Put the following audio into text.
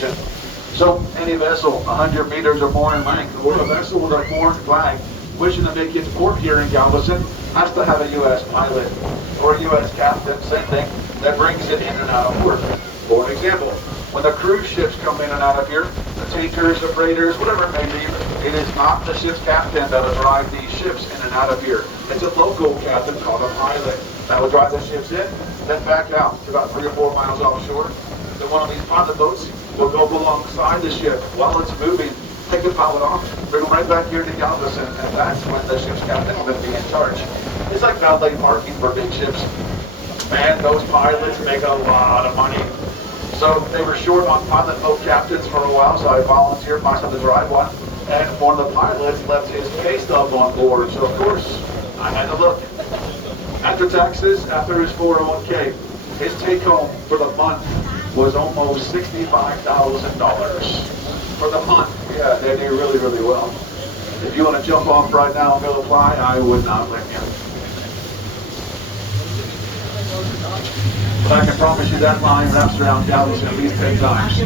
navigation. So any vessel 100 meters or more in length, or a vessel with a foreign flag wishing to make its port here in Galveston, has to have a U.S. pilot or a U.S. captain, same thing, that brings it in and out of port. For example, when the cruise ships come in and out of here, the tankers, the freighters, whatever it may be, it is not the ship's captain that will drive these ships in and out of here. It's a local captain called a pilot that will drive the ships in, then back out to about 3 or 4 miles offshore. Then one of these pilot boats will go alongside the ship while it's moving, take the pilot off, bring them right back here to Galveston, and that's when the ship's captain is going to be in charge. It's like valet parking for big ships. Man, those pilots make a lot of money. So they were short on pilot boat captains for a while, so I volunteered myself to drive one. And one of the pilots left his pay stub on board, so of course I had to look. After taxes, after his 401k, his take home for the month was almost $65,000 for the month. Yeah, they do really, really well. If you want to jump off right now and go apply, I would not blame you. But I can promise you that line wraps around Galveston at least 10 times.